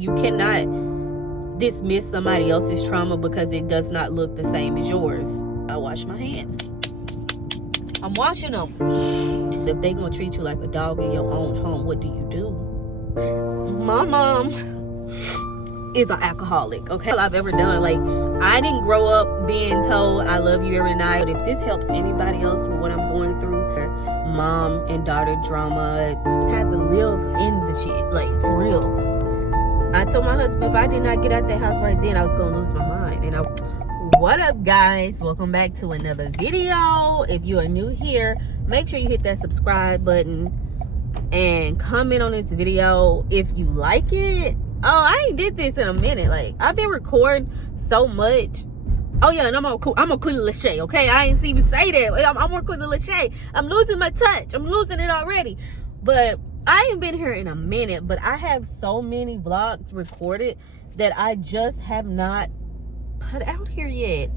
You cannot dismiss somebody else's trauma because it does not look the same as yours. I wash my hands. I'm washing them. If they gonna treat you like a dog in your own home, what do you do? My mom is an alcoholic, okay? All I've ever done, like, I didn't grow up being told I love you every night. But if this helps anybody else with what I'm going through, mom and daughter drama, just have to live in the shit, like, for real. I told my husband if I did not get out that house right then, I was gonna lose my mind. And what up, guys? Welcome back to another video. If you are new here, make sure you hit that subscribe button and comment on this video if you like it. Oh, I ain't did this in a minute. Like, I've been recording so much. Oh yeah, and I'm on Queen Lachey, okay? I ain't even say that. I'm on Queen Lachey. I'm losing my touch. I'm losing it already. But I ain't been here in a minute, but I have so many vlogs recorded that I just have not put out here yet.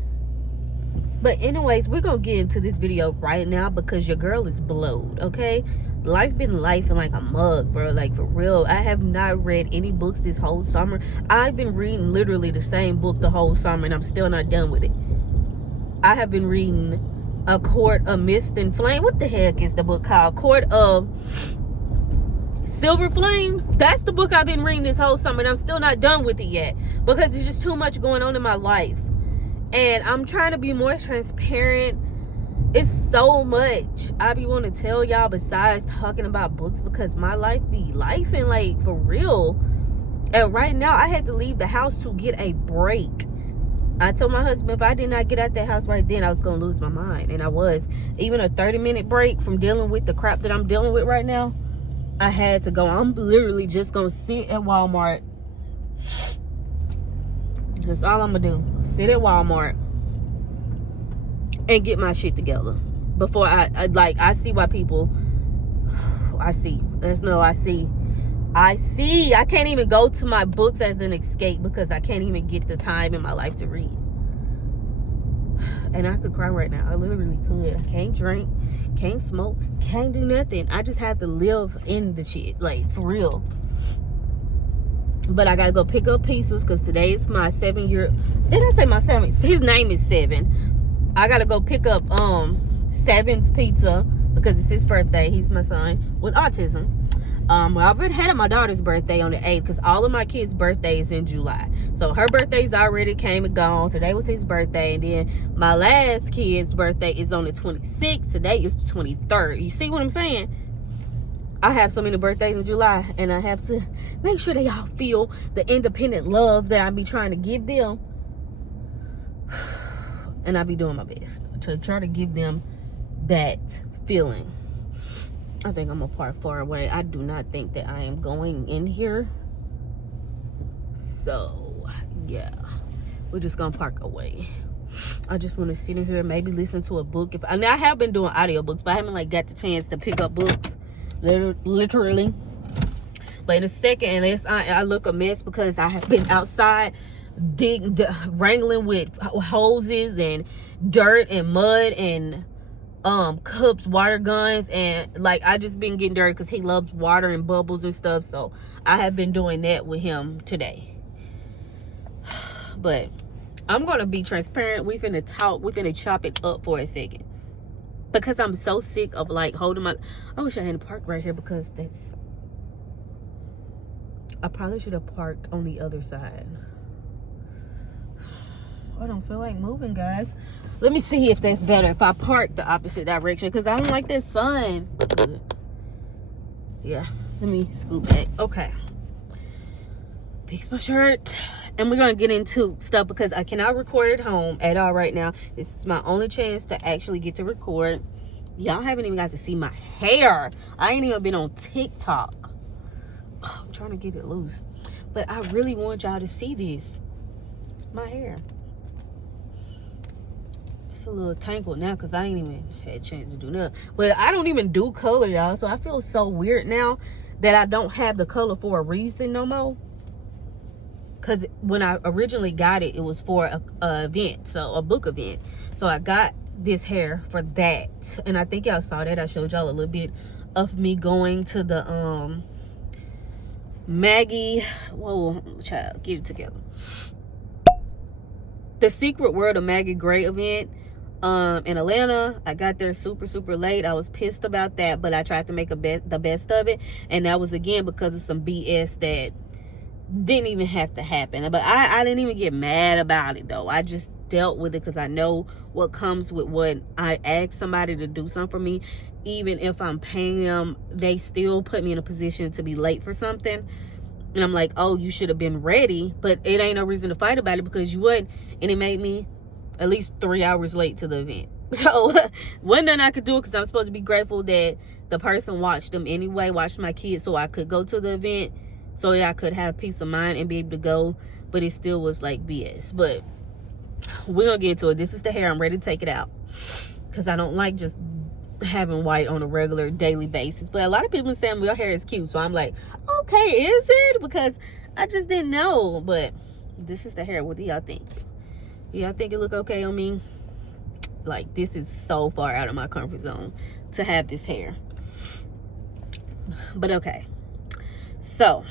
But anyways, we're gonna get into this video right now because your girl is blowed, okay? Life been lifing like a mug, bro. Like, for real. I have not read any books this whole summer. I've been reading literally the same book the whole summer and I'm still not done with it. I have been reading A Court of Mist and Flame. What the heck is the book called? Court of Silver Flames. That's the book I've been reading this whole summer and I'm still not done with it yet because there's just too much going on in my life and I'm trying to be more transparent. It's so much I be wanting to tell y'all besides talking about books because my life be life and, like, for real. And right now I had to leave the house to get a break. I told my husband if I did not get out that house right then, I was gonna lose my mind, and I was. Even a 30-minute break from dealing with the crap that I'm dealing with right now, I had to go. I'm literally just gonna sit at Walmart. That's all I'm gonna do. Sit at Walmart and get my shit together before I see why people. I see. I can't even go to my books as an escape because I can't even get the time in my life to read. And I could cry right now. I literally could. I can't drink, can't smoke, can't do nothing. I just have to live in the shit, like, for real. But I gotta go pick up pieces because today is my 7-year. Did I say my 7? His name is 7. I gotta go pick up 7's pizza because it's his birthday. He's my son with autism. Well, I've already had my daughter's birthday on the 8th because all of my kids' birthdays in July. So her birthday's already came and gone. Today was his birthday. And then my last kid's birthday is on the 26th. Today is the 23rd. You see what I'm saying? I have so many birthdays in July. And I have to make sure they all feel the independent love that I be trying to give them. And I be doing my best to try to give them that feeling. I think I'm gonna park far away. I do not think that I am going in here. So, yeah. We're just gonna park away. I just want to sit in here and maybe listen to a book. I have been doing audiobooks, but I haven't, like, got the chance to pick up books. Literally. But in a second, unless I look a mess because I have been outside wrangling with hoses and dirt and mud and cups, water guns, and, like, I just been getting dirty because he loves water and bubbles and stuff. So I have been doing that with him today. But I'm gonna be transparent. We finna talk. We finna chop it up for a second because I'm so sick of, like, holding my. I wish I hadn't parked right here because that's. I probably should have parked on the other side. I don't feel like moving, guys. Let me see if that's better if I park the opposite direction because I don't like that sun. Yeah, let me scoot back. Okay. Fix my shirt. And we're going to get into stuff because I cannot record at home at all right now. It's my only chance to actually get to record. Y'all haven't even got to see my hair. I ain't even been on TikTok. Oh, I'm trying to get it loose. But I really want y'all to see this. My hair. A little tangled now because I ain't even had a chance to do nothing. But I don't even do color, y'all, so I feel so weird now that I don't have the color for a reason no more. Because when I originally got it, it was for a event, so a book event. So I got this hair for that, and I think y'all saw that. I showed y'all a little bit of me going to the Maggie, whoa, child, get it together. The Secret World of Maggie Gray event in Atlanta. I got there super late. I was pissed about that, but I tried to make the best of it, and that was again because of some BS that didn't even have to happen. But I didn't even get mad about it though. I just dealt with it because I know what comes with what I ask somebody to do something for me. Even if I'm paying them, they still put me in a position to be late for something. And I'm like, oh, you should have been ready. But it ain't no reason to fight about it because you wouldn't. And it made me at least 3 hours late to the event. So wasn't nothing I could do because I'm supposed to be grateful that the person watched them anyway, watched my kids so I could go to the event, so that I could have peace of mind and be able to go. But it still was like BS. But we're going to get into it. This is the hair. I'm ready to take it out because I don't like just having white on a regular daily basis. But a lot of people are saying your hair is cute, so I'm like, okay, is it? Because I just didn't know. But this is the hair. What do y'all think? Do y'all think it look okay on me? Like, this is so far out of my comfort zone to have this hair. But okay, so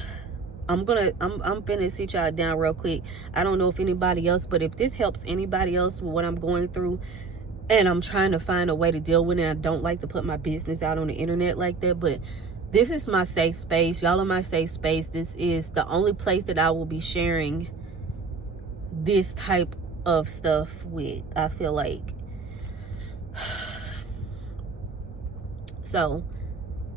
I'm finna sit y'all down real quick. I don't know if anybody else, but if this helps anybody else with what I'm going through, and I'm trying to find a way to deal with it. I don't like to put my business out on the internet like that, but this is my safe space. Y'all are my safe space. This is the only place that I will be sharing this type of stuff with, I feel like. So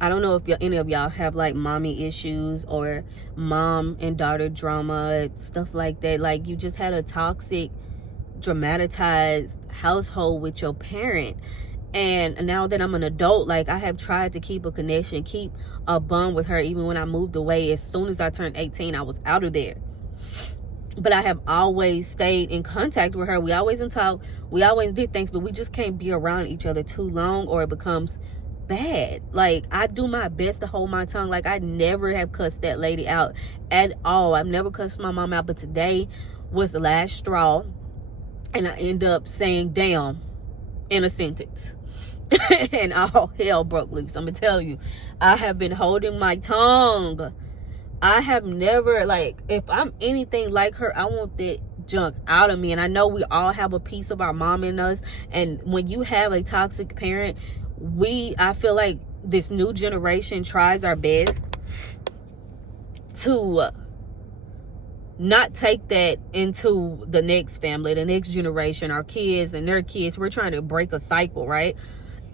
I don't know if any of y'all have like mommy issues or mom and daughter drama, stuff like that. Like you just had a toxic, dramatized household with your parent, and now that I'm an adult, like I have tried to keep a connection, keep a bond with her. Even when I moved away, as soon as I turned 18, I was out of there, but I have always stayed in contact with her. We always talk, we always did things, but we just can't be around each other too long or it becomes bad. Like I do my best to hold my tongue. Like I never have cussed that lady out at all. I've never cussed my mom out, but today was the last straw. And I end up saying damn in a sentence. And all hell broke loose. I'm going to tell you, I have been holding my tongue. I have never, like, if I'm anything like her, I want that junk out of me. And I know we all have a piece of our mom in us. And when you have a toxic parent, I feel like this new generation tries our best to not take that into the next family, the next generation, our kids and their kids. We're trying to break a cycle, right?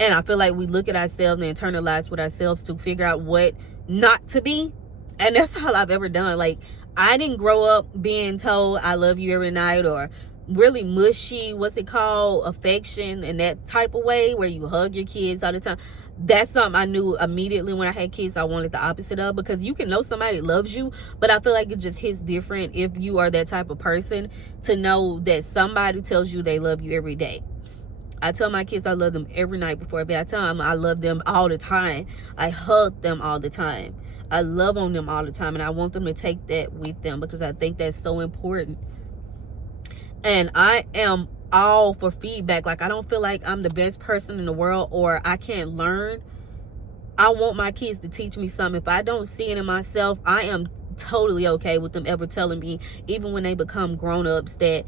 And I feel like we look at ourselves and internalize with ourselves to figure out what not to be. And that's all I've ever done. Like, I didn't grow up being told I love you every night, or really mushy, what's it called, affection in that type of way where you hug your kids all the time. That's something I knew immediately when I had kids I wanted the opposite of, because you can know somebody loves you, but I feel like it just hits different if you are that type of person to know that somebody tells you they love you every day. I tell my kids I love them every night before bed. I tell them I love them all the time. I hug them all the time. I love on them all the time, and I want them to take that with them because I think that's so important. And I am all for feedback. Like, I don't feel like I'm the best person in the world or I can't learn. I want my kids to teach me something. If I don't see it in myself, I am totally okay with them ever telling me, even when they become grown-ups, that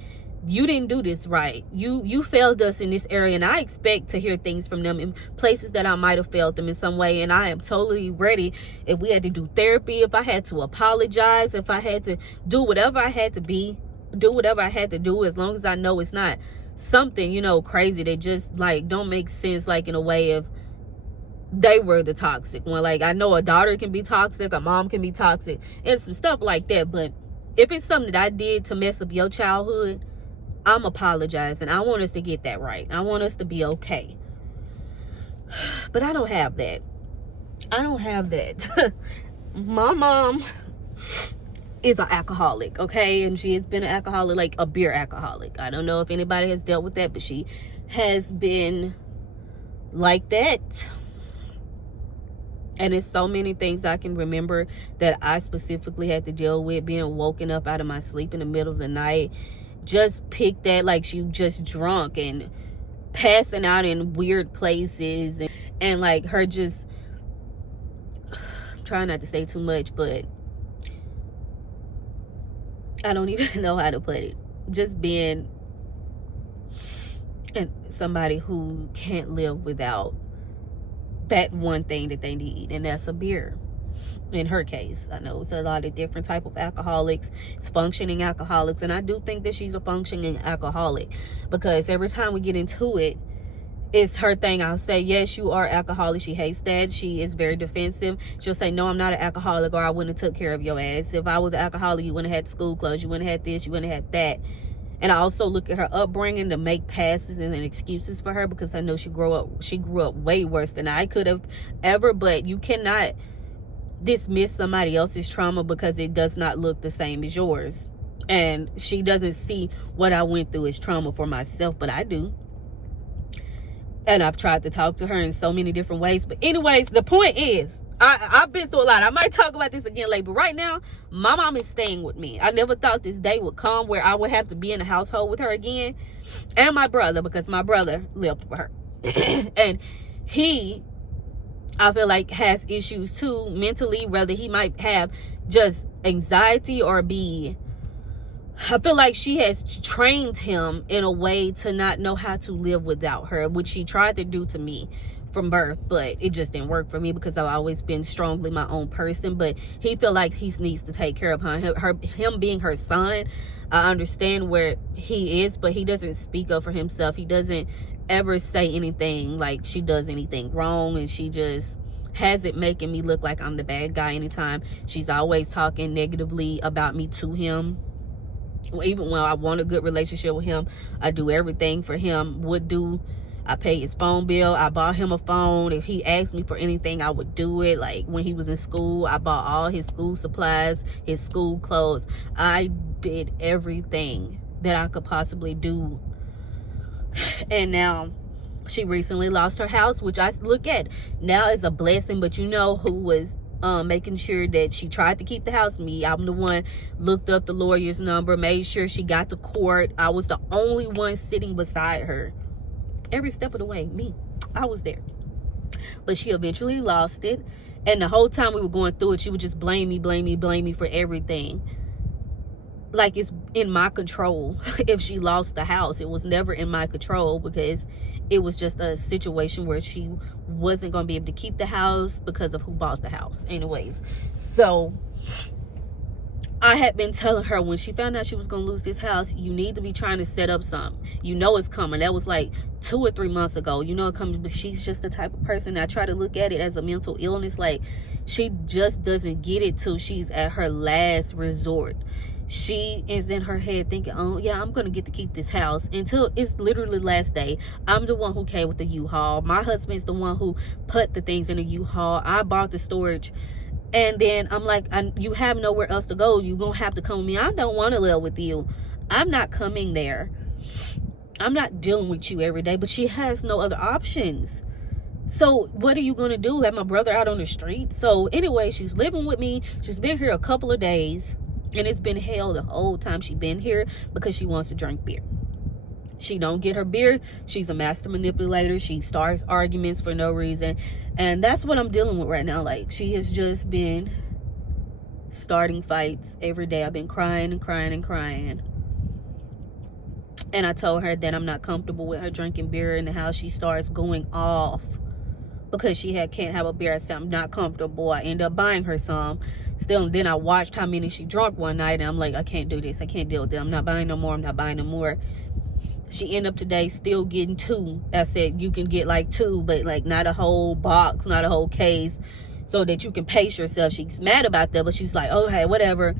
you didn't do this right. You failed us in this area. And I expect to hear things from them in places that I might have failed them in some way. And I am totally ready. If we had to do therapy, if I had to apologize, if I had to do whatever I had to do whatever I had to do, as long as I know it's not something, you know, crazy that just like don't make sense, like in a way of they were the toxic one. Like, I know a daughter can be toxic, a mom can be toxic, and some stuff like that. But if it's something that I did to mess up your childhood, I'm apologizing. I want us to get that right. I want us to be okay. But I don't have that. My mom is an alcoholic, okay? And she has been an alcoholic, like a beer alcoholic. I don't know if anybody has dealt with that, but she has been like that. And it's so many things I can remember that I specifically had to deal with, being woken up out of my sleep in the middle of the night. Just pick that, like she just drunk and passing out in weird places. And like her just, trying not to say too much, but I don't even know how to put it. Just being somebody who can't live without that one thing that they need, and that's a beer. In her case, I know it's a lot of different type of alcoholics. It's functioning alcoholics, and I do think that she's a functioning alcoholic, because every time we get into it, it's her thing. I'll say, yes, you are alcoholic. She hates that. She is very defensive. She'll say, no, I'm not an alcoholic, or I wouldn't have took care of your ass. If I was an alcoholic, you wouldn't have had school clothes, you wouldn't have had this, you wouldn't have had that. And I also look at her upbringing to make passes and excuses for her, because I know she grew up way worse than I could have ever. But you cannot dismiss somebody else's trauma because it does not look the same as yours. And she doesn't see what I went through as trauma for myself, but I do. And I've tried to talk to her in so many different ways. But anyways, the point is, I've been through a lot. I might talk about this again later, but right now, my mom is staying with me. I never thought this day would come where I would have to be in the household with her again. And my brother, because my brother lived with her. And he, I feel like, has issues too mentally, whether he might have just anxiety or I feel like she has trained him in a way to not know how to live without her, which she tried to do to me from birth, but it just didn't work for me because I've always been strongly my own person. But he feel like he needs to take care of him being her son. I understand where he is, but he doesn't speak up for himself. He doesn't ever say anything like she does anything wrong, and she just has it making me look like I'm the bad guy anytime. She's always talking negatively about me to him. Even when I want a good relationship with him, I do everything for him. I pay his phone bill. I bought him a phone. If he asked me for anything, I would do it. Like when he was in school, I bought all his school supplies, his school clothes. I did everything that I could possibly do. And now she recently lost her house, which I look at now as a blessing. But you know who was making sure that she tried to keep the house? Me. I'm the one looked up the lawyer's number, made sure she got to court. I was the only one sitting beside her every step of the way. Me, I was there. But she eventually lost it, and the whole time we were going through it, she would just blame me for everything, like it's in my control. If she lost the house, it was never in my control, because it was just a situation where she wasn't going to be able to keep the house because of who bought the house. Anyways, so I had been telling her, when she found out she was going to lose this house, you need to be trying to set up something. You know it's coming. That was like 2 or 3 months ago. You know it comes, but she's just the type of person, I try to look at it as a mental illness. Like, she just doesn't get it till she's at her last resort. She is in her head thinking, oh yeah, I'm gonna get to keep this house, until it's literally last day. I'm the one who came with the U-Haul. My husband's the one who put the things in the U-Haul. I bought the storage. And then I'm like, you have nowhere else to go. You're gonna have to come with me. I don't want to live with you. I'm not coming there. I'm not dealing with you every day. But she has no other options. So what are you gonna do? Let my brother out on the street? So anyway, she's living with me. She's been here a couple of days. And it's been hell the whole time she's been here, because she wants to drink beer. She don't get her beer. She's a master manipulator. She starts arguments for no reason. And that's what I'm dealing with right now. Like, she has just been starting fights every day. I've been crying and crying and crying. And I told her that I'm not comfortable with her drinking beer in the house. She starts going off because she can't have a beer. I said, I'm not comfortable. I end up buying her some. Still, then I watched how many she drank one night, and I'm like, I can't do this. I can't deal with it. I'm not buying no more. I'm not buying no more. She ended up today still getting 2. I said, you can get like 2, but like not a whole box, not a whole case, so that you can pace yourself. She's mad about that, but she's like, okay, whatever.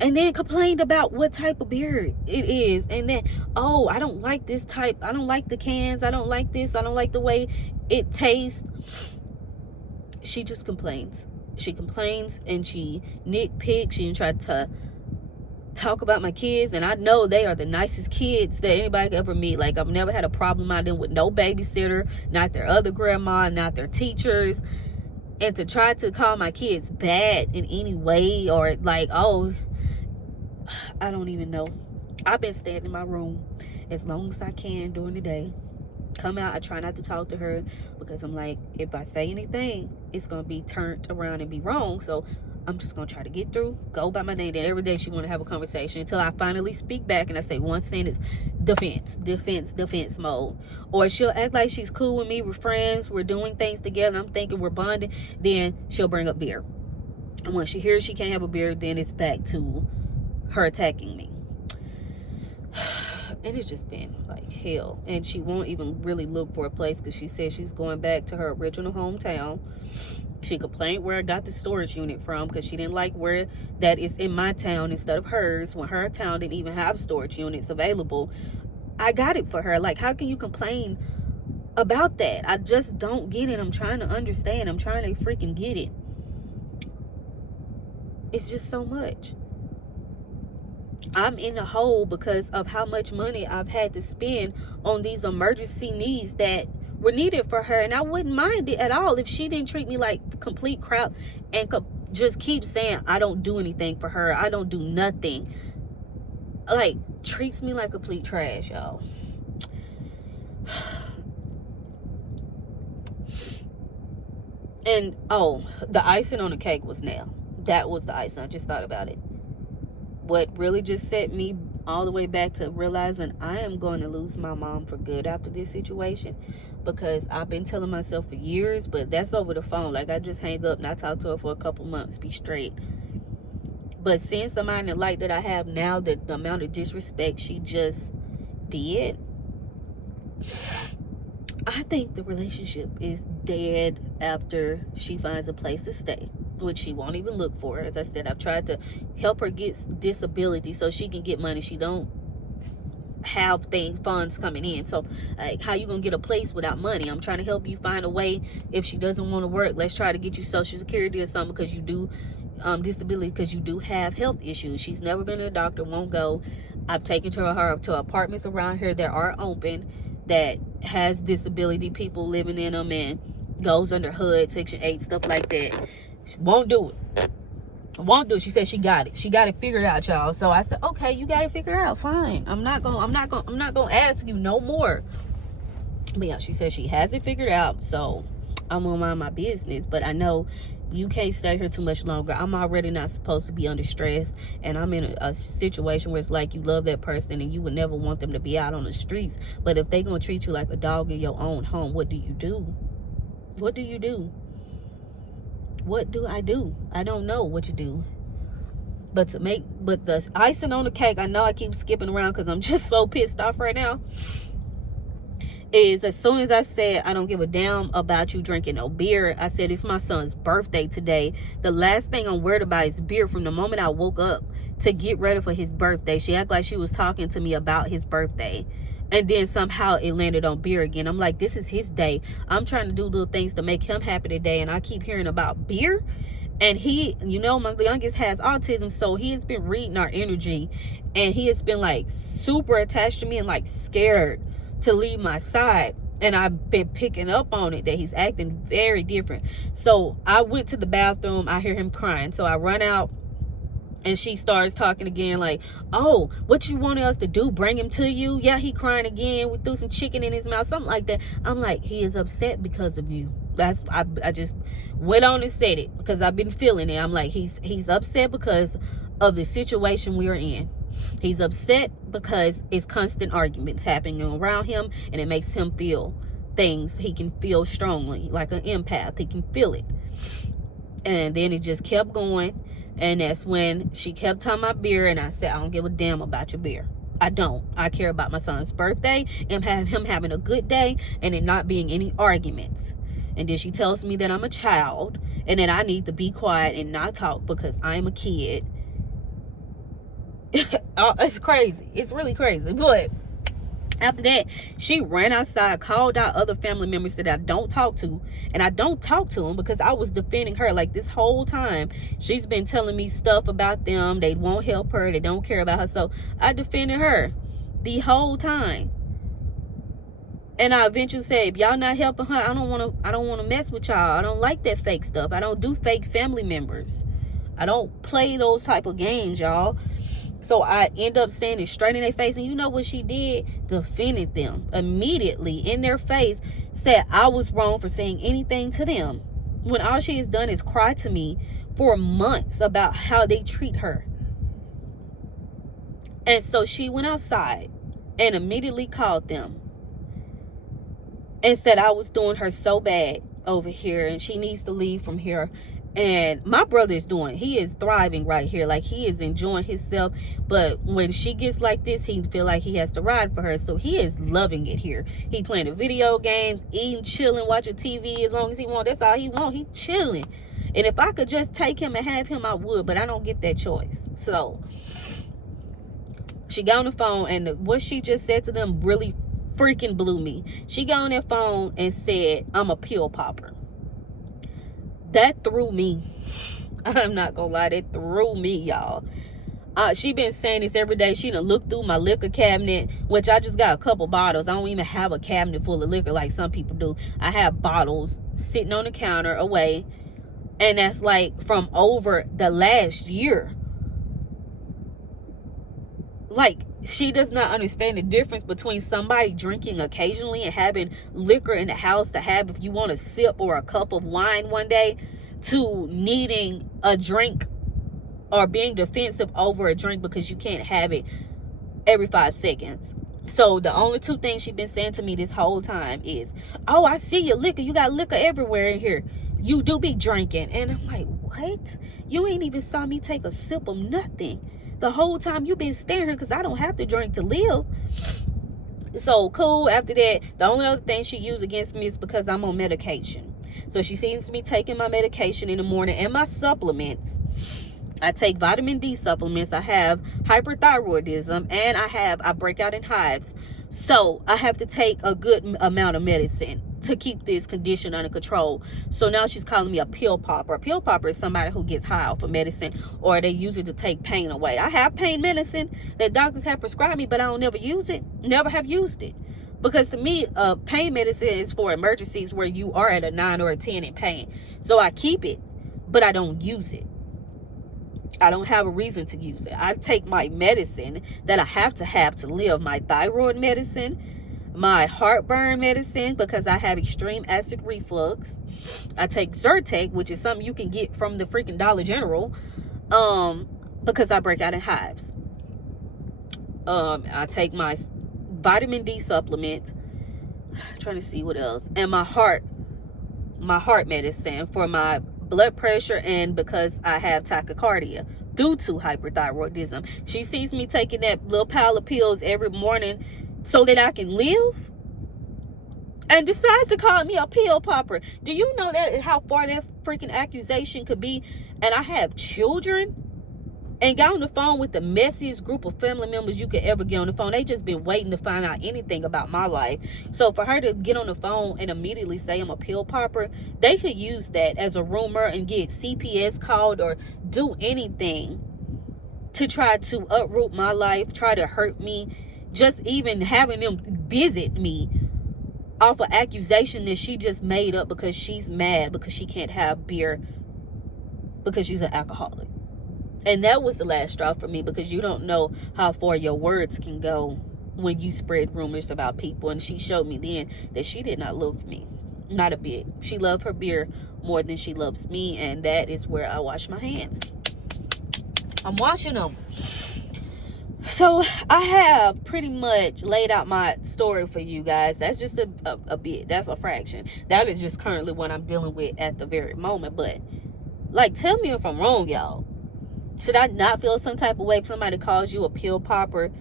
And then complained about what type of beer it is. And then, oh, I don't like this type. I don't like the cans. I don't like this. I don't like the way it tastes. She just complains. She complains and she nitpicks. She tried to talk about my kids, and I know they are the nicest kids that anybody could ever meet. Like, I've never had a problem out them with no babysitter, not their other grandma, not their teachers. And to try to call my kids bad in any way, or like, oh, I don't even know. I've been staying in my room as long as I can during the day. Come out, I try not to talk to her, because I'm like, if I say anything, it's gonna be turned around and be wrong. So I'm just gonna try to get through, go by my day. Then every day she want to have a conversation until I finally speak back and I say one sentence: defense mode. Or she'll act like she's cool with me, we're friends, we're doing things together, I'm thinking we're bonding. Then she'll bring up beer, and when she hears she can't have a beer, then it's back to her attacking me. And it's just been like hell. And she won't even really look for a place because she says she's going back to her original hometown. She complained where I got the storage unit from because she didn't like where that is in my town instead of hers, when her town didn't even have storage units available. I got it for her. Like, how can you complain about that? I just don't get it. I'm trying to understand. I'm trying to freaking get it. It's just so much. I'm in the hole because of how much money I've had to spend on these emergency needs that were needed for her. And I wouldn't mind it at all if she didn't treat me like complete crap and just keep saying I don't do anything for her. I don't do nothing. Like, treats me like complete trash, y'all. And, oh, the icing on the cake was now. That was the icing. I just thought about it. What really just set me all the way back to realizing I am going to lose my mom for good after this situation, because I've been telling myself for years, but that's over the phone. Like, I just hang up and I talk to her for a couple months, be straight. But seeing somebody in the light that I have now, the amount of disrespect she just did, I think the relationship is dead after she finds a place to stay, which she won't even look for. As I said, I've tried to help her get disability so she can get money. She don't have funds coming in. So, like, how you gonna get a place without money? I'm trying to help you find a way. If she doesn't want to work, let's try to get you Social Security or something, because you do disability, because you do have health issues. She's never been to a doctor, won't go. I've taken her to apartments around here that are open, that has disability people living in them, and goes under HUD, Section 8, stuff like that. She won't do it. She said she got it figured out, y'all. So I said, okay, you got it figured out, fine. I'm not gonna ask you no more. But yeah, she said she has it figured out, so I'm gonna mind my business. But I know you can't stay here too much longer. I'm already not supposed to be under stress, and I'm in a situation where it's like you love that person and you would never want them to be out on the streets. But if they gonna treat you like a dog in your own home, what do you do? What do you do? What do I do? I don't know what to do. But the icing on the cake, I know I keep skipping around because I'm just so pissed off right now, is as soon as I said I don't give a damn about you drinking no beer, I said it's my son's birthday today. The last thing I'm worried about is beer. From the moment I woke up to get ready for his birthday, she acted like she was talking to me about his birthday. And then somehow it landed on beer again. I'm like, this is his day. I'm trying to do little things to make him happy today, and I keep hearing about beer. And he, my youngest has autism, so he has been reading our energy, and he has been like super attached to me and like scared to leave my side. And I've been picking up on it that he's acting very different. So I went to the bathroom. I hear him crying, so I run out. And she starts talking again, like, oh, what you wanted us to do? Bring him to you? Yeah, he crying again. We threw some chicken in his mouth, something like that. I'm like, he is upset because of you. I just went on and said it because I've been feeling it. I'm like, he's upset because of the situation we are in. He's upset because it's constant arguments happening around him, and it makes him feel things. He can feel strongly, like an empath. He can feel it. And then it just kept going. And that's when she kept talking about beer, and I said, I don't give a damn about your beer. I don't. I care about my son's birthday and him having a good day and it not being any arguments. And then she tells me that I'm a child and that I need to be quiet and not talk because I'm a kid. It's crazy. It's really crazy. But after that, she ran outside, called out other family members that I don't talk to. And I don't talk to them because I was defending her. Like, this whole time, she's been telling me stuff about them. They won't help her. They don't care about her. So I defended her the whole time. And I eventually said, if y'all not helping her, I don't want to mess with y'all. I don't like that fake stuff. I don't do fake family members. I don't play those type of games, y'all. So I end up saying it straight in their face. And you know what she did? Defended them immediately in their face. Said I was wrong for saying anything to them. When all she has done is cry to me for months about how they treat her. And so she went outside and immediately called them and said I was doing her so bad over here and she needs to leave from here. And my brother is he is thriving right here. Like, he is enjoying himself. But when she gets like this, he feel like he has to ride for her. So he is loving it here. He playing the video games, eating, chilling, watching TV as long as he want. That's all he want. He chilling. And if I could just take him and have him, I would. But I don't get that choice. So she got on the phone, and what she just said to them really freaking blew me. She got on that phone and said, I'm a pill popper. That threw me. I'm not gonna lie, that threw me, y'all. She been saying this every day. She done looked through my liquor cabinet, which I just got a couple bottles. I don't even have a cabinet full of liquor like some people do. I have bottles sitting on the counter away, and that's like from over the last year. Like, she does not understand the difference between somebody drinking occasionally and having liquor in the house to have if you want a sip or a cup of wine one day, to needing a drink or being defensive over a drink because you can't have it every 5 seconds. So the only two things she's been saying to me this whole time is, oh, I see your liquor. You got liquor everywhere in here. You do be drinking. And I'm like, what? You ain't even saw me take a sip of nothing. The whole time you've been staring because I don't have to drink to live. So cool. After that, the only other thing she used against me is because I'm on medication. So she seems to be taking my medication in the morning and my supplements. I take vitamin D supplements. I have hyperthyroidism, and I break out in hives. So I have to take a good amount of medicine to keep this condition under control. So now she's calling me a pill popper. A pill popper is somebody who gets high off of medicine, or they use it to take pain away. I have pain medicine that doctors have prescribed me, but I don't never use it. Never have used it. Because to me, pain medicine is for emergencies where you are at a 9 or a 10 in pain. So I keep it, but I don't use it. I don't have a reason to use it. I take my medicine that I have to live. My thyroid medicine, my heartburn medicine, because I have extreme acid reflux. I take Zyrtec, which is something you can get from the freaking Dollar General, because I break out in hives. I take my vitamin D supplement. I'm trying to see what else. And my heart medicine for my blood pressure, and because I have tachycardia due to hyperthyroidism. She sees me taking that little pile of pills every morning so that I can live, and decides to call me a pill popper. Do you know that how far that freaking accusation could be? And I have children, and got on the phone with the messiest group of family members you could ever get on the phone. They just been waiting to find out anything about my life. So for her to get on the phone and immediately say I'm a pill popper, they could use that as a rumor and get CPS called or do anything to try to uproot my life, try to hurt me. Just even having them visit me off an accusation that she just made up because she's mad because she can't have beer because she's an alcoholic. And that was the last straw for me, because you don't know how far your words can go when you spread rumors about people. And she showed me then that she did not love me. Not a bit. She loved her beer more than she loves me. And that is where I wash my hands. I'm washing them. So I have pretty much laid out my story for you guys. That's just a bit. That's a fraction. That is just currently what I'm dealing with at the very moment. But, like, tell me if I'm wrong, y'all. Should I not feel some type of way if somebody calls you a pill popper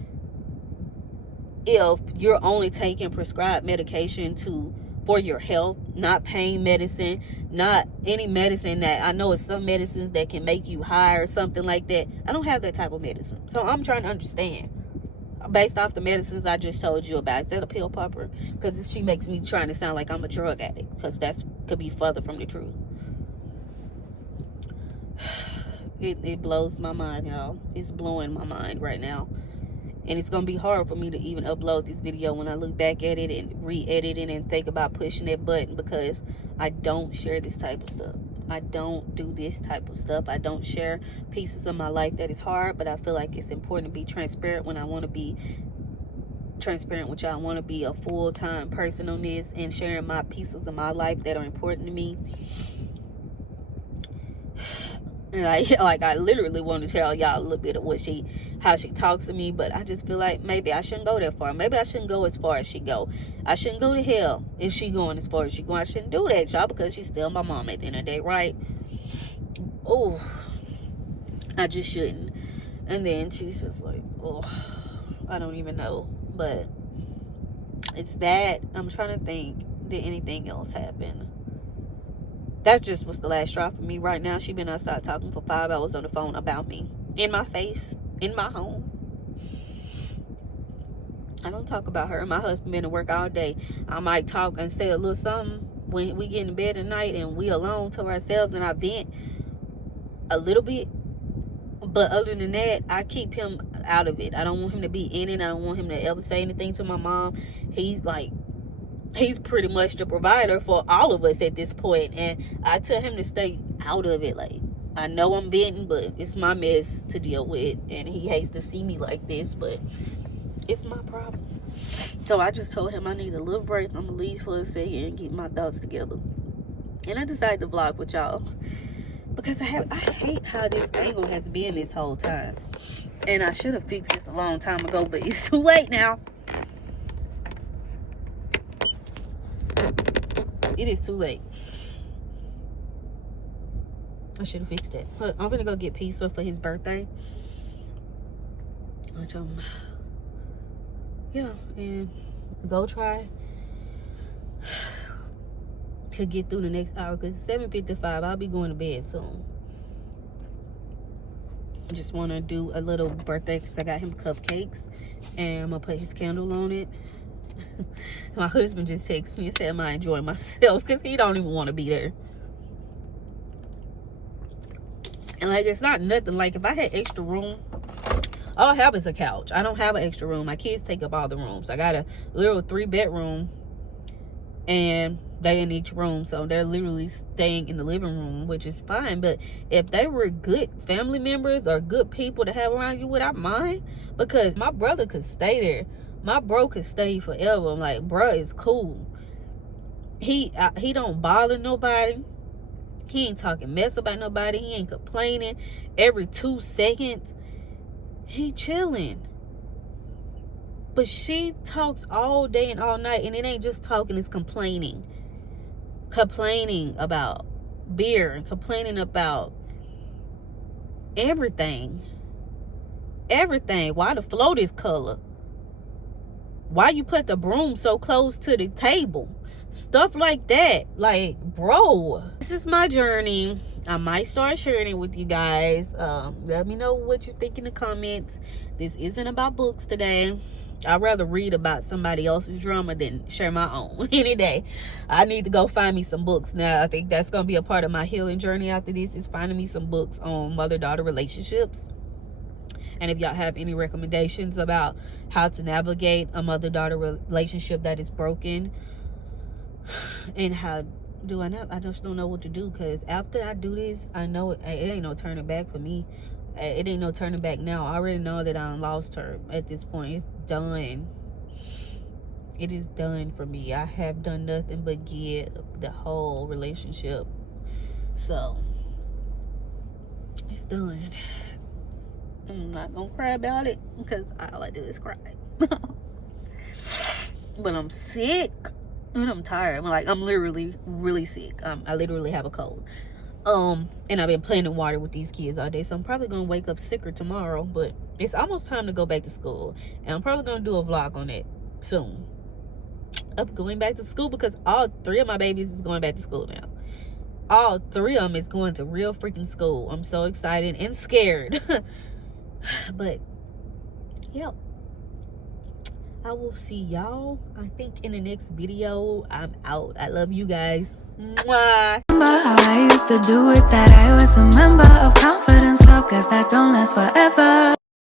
if you're only taking prescribed medication for your health, not pain medicine, not any medicine that I know is some medicines that can make you high or something like that? I don't have that type of medicine. So I'm trying to understand, based off the medicines I just told you about, is that a pill popper? Because she makes me trying to sound like I'm a drug addict, because that could be further from the truth. It blows my mind, y'all. It's blowing my mind right now. And it's going to be hard for me to even upload this video when I look back at it and re-edit it and think about pushing that button, because I don't share this type of stuff. I don't do this type of stuff. I don't share pieces of my life that is hard, but I feel like it's important to be transparent when I want to be transparent with y'all. I want to be a full-time person on this and sharing my pieces of my life that are important to me. Like I literally want to tell y'all a little bit of how she talks to me, but I just feel like maybe I shouldn't go that far. Maybe I shouldn't go as far as she go. I shouldn't go to hell if she going as far as she going. I shouldn't do that, y'all, because she's still my mom at the end of the day, right? Oh, I just shouldn't. And then she's just like, oh, I don't even know. But it's that. I'm trying to think, did anything else happen? That just was the last straw for me right now. She been outside talking for 5 hours on the phone about me. In my face. In my home. I don't talk about her. My husband been to work all day. I might talk and say a little something when we get in bed at night and we alone to ourselves and I vent a little bit. But other than that, I keep him out of it. I don't want him to be in it. I don't want him to ever say anything to my mom. He's pretty much the provider for all of us at this point, and I tell him to stay out of it. Like, I know I'm venting, but it's my mess to deal with, and he hates to see me like this, but it's my problem. So I just told him I need a little break. I'm gonna leave for a second and get my thoughts together, and I decided to vlog with y'all because I hate how this angle has been this whole time, and I should have fixed this a long time ago, but it's too late now. It is too late. I should have fixed it. I'm gonna go get pizza for his birthday. Yeah, and go try to get through the next hour because it's 7:55. I'll be going to bed soon. Just want to do a little birthday because I got him cupcakes and I'm gonna put his candle on it. My husband just texted me and said, am I enjoying myself? Because he don't even want to be there. And like, it's not nothing. Like, if I had extra room, all I have is a couch. I don't have an extra room. My kids take up all the rooms. I got a little 3-bedroom and they in each room. So they're literally staying in the living room, which is fine. But if they were good family members or good people to have around you, would I mind? Because my brother could stay there. My bro could stay forever. I'm like, bro is cool. He don't bother nobody. He ain't talking mess about nobody. He ain't complaining. Every 2 seconds, he chilling. But she talks all day and all night, and it ain't just talking, it's complaining. Complaining about beer and complaining about everything. Everything. Why the float is color? Why you put the broom so close to the table? Stuff like that. Like, bro, this is my journey. I might start sharing it with you guys. Let me know what you think in the comments. This isn't about books today. I'd rather read about somebody else's drama than share my own any day. I need to go find me some books now. I think that's going to be a part of my healing journey after this, is finding me some books on mother-daughter relationships. And if y'all have any recommendations about how to navigate a mother-daughter relationship that is broken, and how do I know? I just don't know what to do, because after I do this, I know it ain't no turning back for me. It ain't no turning back now. I already know that I lost her at this point. It's done. It is done for me. I have done nothing but get the whole relationship. So, it's done. I'm not gonna cry about it because all I do is cry. But I'm sick and I'm tired. I'm literally really sick. I literally have a cold. And I've been playing in water with these kids all day, so I'm probably gonna wake up sicker tomorrow. But it's almost time to go back to school, and I'm probably gonna do a vlog on it soon. Of going back to school, because all 3 of my babies is going back to school now. All 3 of them is going to real freaking school. I'm so excited and scared. But yeah, I will see y'all, I think, in the next video. I'm out. I love you guys. Mwah. Remember how I used to do it, that I was a member of Confidence Club, cause that don't last forever.